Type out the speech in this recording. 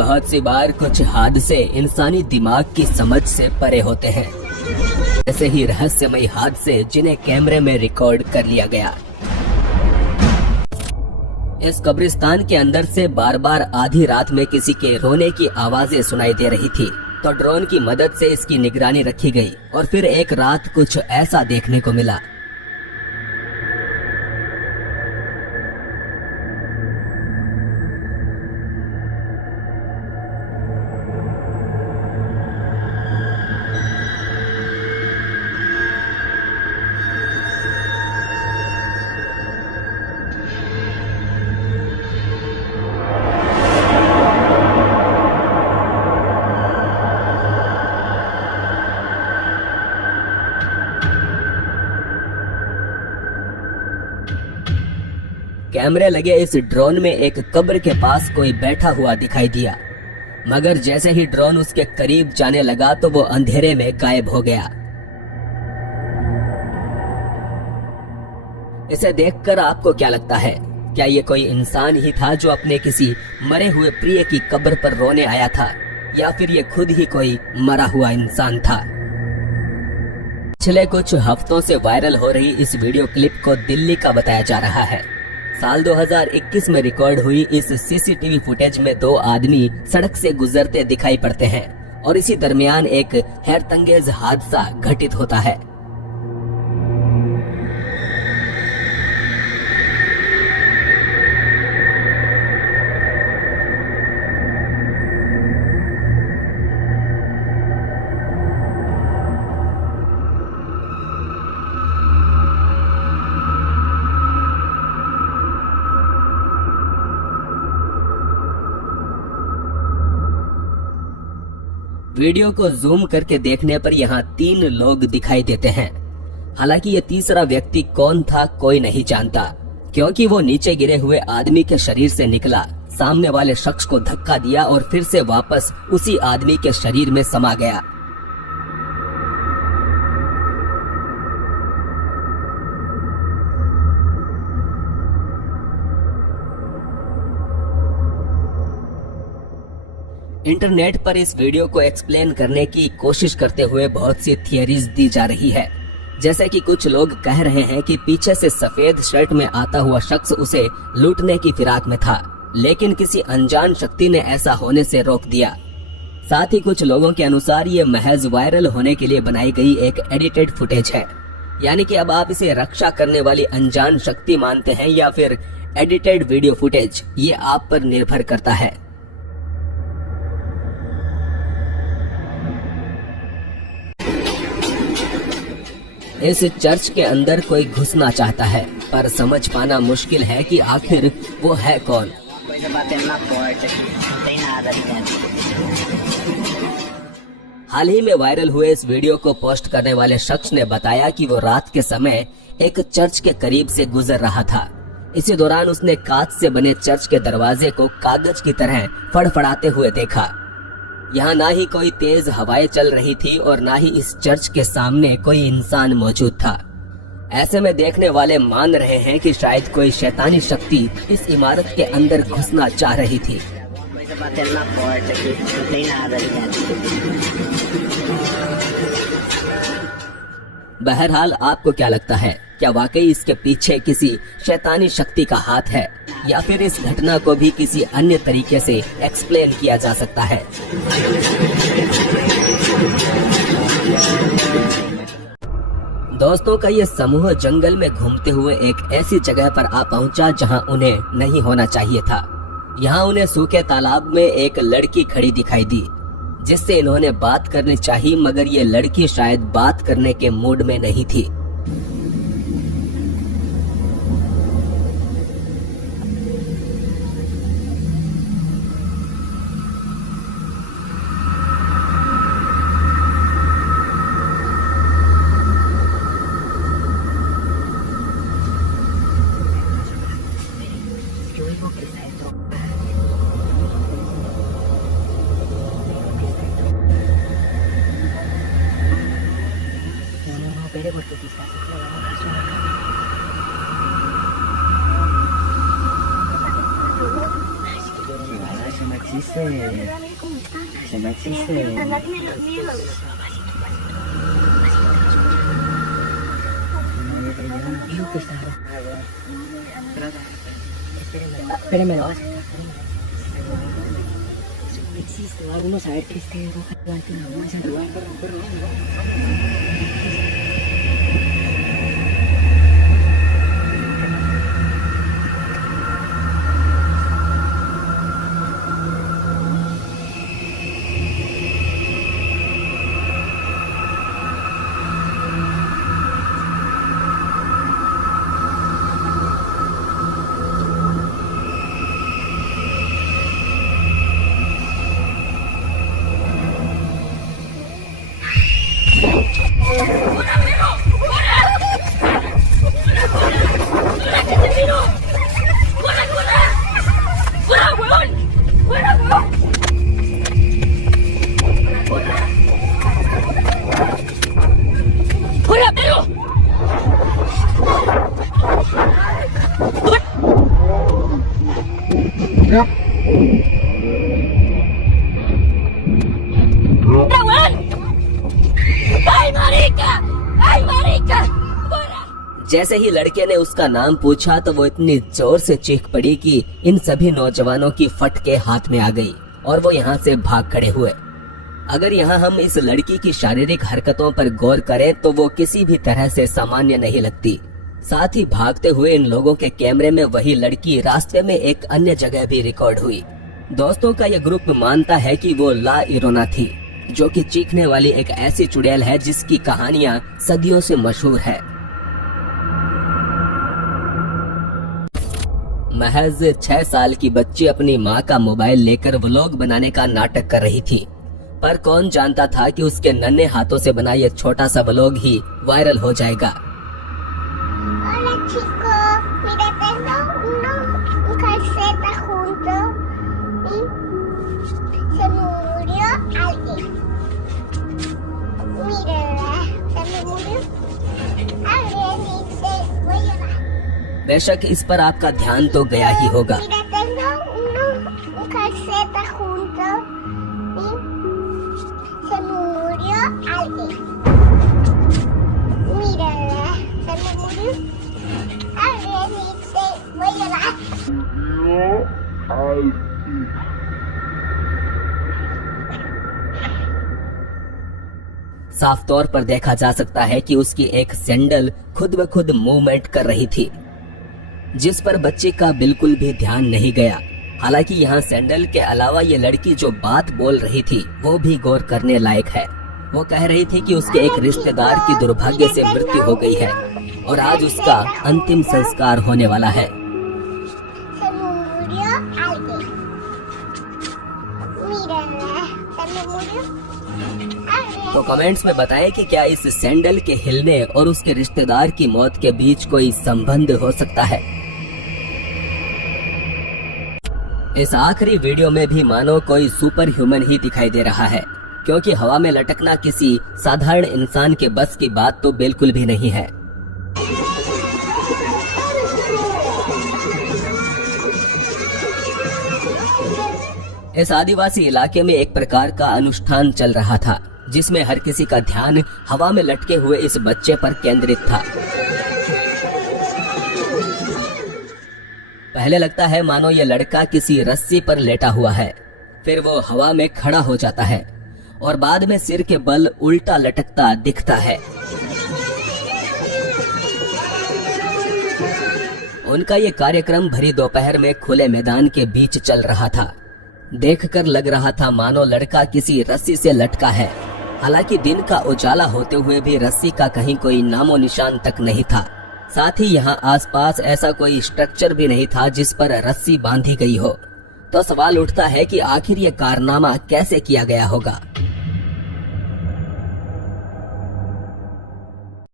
बहुत सी बार कुछ हादसे इंसानी दिमाग की समझ से परे होते हैं। ऐसे ही रहस्यमय हादसे जिन्हें कैमरे में रिकॉर्ड कर लिया गया। इस कब्रिस्तान के अंदर से बार बार आधी रात में किसी के रोने की आवाजें सुनाई दे रही थी, तो ड्रोन की मदद से इसकी निगरानी रखी गई और फिर एक रात कुछ ऐसा देखने को मिला। कैमरे लगे इस ड्रोन में एक कब्र के पास कोई बैठा हुआ दिखाई दिया, मगर जैसे ही ड्रोन उसके करीब जाने लगा तो वो अंधेरे में गायब हो गया। इसे देखकर आपको क्या लगता है? क्या ये कोई इंसान ही था जो अपने किसी मरे हुए प्रिय की कब्र पर रोने आया था, या फिर ये खुद ही कोई मरा हुआ इंसान था? पिछले कुछ हफ्तों से वायरल हो रही इस वीडियो क्लिप को दिल्ली का बताया जा रहा है। साल 2021 में रिकॉर्ड हुई इस सीसीटीवी फुटेज में दो आदमी सड़क से गुजरते दिखाई पड़ते हैं और इसी दरमियान एक हैरतअंगेज हादसा घटित होता है। वीडियो को जूम करके देखने पर यहाँ 3 लोग दिखाई देते हैं। हालांकि ये तीसरा व्यक्ति कौन था कोई नहीं जानता, क्योंकि वो नीचे गिरे हुए आदमी के शरीर से निकला, सामने वाले शख्स को धक्का दिया और फिर से वापस उसी आदमी के शरीर में समा गया। इंटरनेट पर इस वीडियो को एक्सप्लेन करने की कोशिश करते हुए बहुत सी थियरीज दी जा रही है। जैसे कि कुछ लोग कह रहे हैं कि पीछे से सफेद शर्ट में आता हुआ शख्स उसे लूटने की फिराक में था, लेकिन किसी अनजान शक्ति ने ऐसा होने से रोक दिया। साथ ही कुछ लोगों के अनुसार ये महज वायरल होने के लिए बनाई गई एक एडिटेड फुटेज है। यानी कि अब आप इसे रक्षा करने वाली अनजान शक्ति मानते हैं या फिर एडिटेड वीडियो फुटेज, ये आप पर निर्भर करता है। इस चर्च के अंदर कोई घुसना चाहता है, पर समझ पाना मुश्किल है कि आखिर वो है कौन। हाल ही में वायरल हुए इस वीडियो को पोस्ट करने वाले शख्स ने बताया कि वो रात के समय एक चर्च के करीब से गुजर रहा था। इसी दौरान उसने कांच से बने चर्च के दरवाजे को कागज की तरह फड़फड़ाते हुए देखा। यहाँ ना ही कोई तेज हवाएं चल रही थी और ना ही इस चर्च के सामने कोई इंसान मौजूद था। ऐसे में देखने वाले मान रहे हैं कि शायद कोई शैतानी शक्ति इस इमारत के अंदर घुसना चाह रही थी। बहरहाल आपको क्या लगता है? क्या वाकई इसके पीछे किसी शैतानी शक्ति का हाथ है, या फिर इस घटना को भी किसी अन्य तरीके से एक्सप्लेन किया जा सकता है? दोस्तों का ये समूह जंगल में घूमते हुए एक ऐसी जगह पर आ पहुंचा जहां उन्हें नहीं होना चाहिए था। यहाँ उन्हें सूखे तालाब में एक लड़की खड़ी दिखाई दी, जिससे इन्होंने बात करनी चाहिए, मगर ये लड़की शायद बात करने के मूड में नहीं थी। Espérame, lo vas a hacer. Existe, vamos a ver qué es जैसे ही लड़के ने उसका नाम पूछा तो वो इतनी जोर से चीख पड़ी कि इन सभी नौजवानों की फट के हाथ में आ गई और वो यहाँ से भाग खड़े हुए। अगर यहाँ हम इस लड़की की शारीरिक हरकतों पर गौर करें तो वो किसी भी तरह से सामान्य नहीं लगती। साथ ही भागते हुए इन लोगों के कैमरे में वही लड़की रास्ते में एक अन्य जगह भी रिकॉर्ड हुई। दोस्तों का यह ग्रुप मानता है कि वो ला इरोना थी, जो कि चीखने वाली एक ऐसी चुड़ैल है जिसकी कहानियां सदियों से मशहूर है। महज 6 साल की बच्ची अपनी माँ का मोबाइल लेकर व्लॉग बनाने का नाटक कर रही थी, पर कौन जानता था कि उसके नन्हे हाथों से बना ये छोटा सा व्लॉग ही वायरल हो जाएगा। Hola chicos, mira, tengo una calceta junto y se me murió alguien. Mira, se me murió alguien y se voy a llorar. बेशक इस पर आपका ध्यान तो गया ही होगा। Mira, tengo una calceta junto y se me murió alguien. Mira, se me murió alguien y se voy a llorar. साफ तौर पर देखा जा सकता है कि उसकी एक सैंडल खुद ब खुद मूवमेंट कर रही थी, जिस पर बच्चे का बिल्कुल भी ध्यान नहीं गया। हालांकि यहाँ सैंडल के अलावा ये लड़की जो बात बोल रही थी वो भी गौर करने लायक है। वो कह रही थी कि उसके एक रिश्तेदार की दुर्भाग्य से मृत्यु हो गई है और आज उसका अंतिम संस्कार होने वाला है। Se me murió alguien. Mira, se me murió alguien. तो कमेंट्स में बताएं कि क्या इस सैंडल के हिलने और उसके रिश्तेदार की मौत के बीच कोई संबंध हो सकता है। इस आखिरी वीडियो में भी मानो कोई सुपर ह्यूमन ही दिखाई दे रहा है, क्योंकि हवा में लटकना किसी साधारण इंसान के बस की बात तो बिल्कुल भी नहीं है। इस आदिवासी इलाके में एक प्रकार का अनुष्ठान चल रहा था, जिसमें हर किसी का ध्यान हवा में लटके हुए इस बच्चे पर केंद्रित था। पहले लगता है मानो ये लड़का किसी रस्सी पर लेटा हुआ है, फिर वो हवा में खड़ा हो जाता है और बाद में सिर के बल उल्टा लटकता दिखता है। उनका ये कार्यक्रम भरी दोपहर में खुले मैदान के बीच चल रहा था। देखकर लग रहा था मानो लड़का किसी रस्सी से लटका है। हालांकि दिन का उजाला होते हुए भी रस्सी का कहीं कोई नामो निशान तक नहीं था। साथ ही यहाँ आसपास ऐसा कोई स्ट्रक्चर भी नहीं था जिस पर रस्सी बांधी गई हो। तो सवाल उठता है कि आखिर ये कारनामा कैसे किया गया होगा।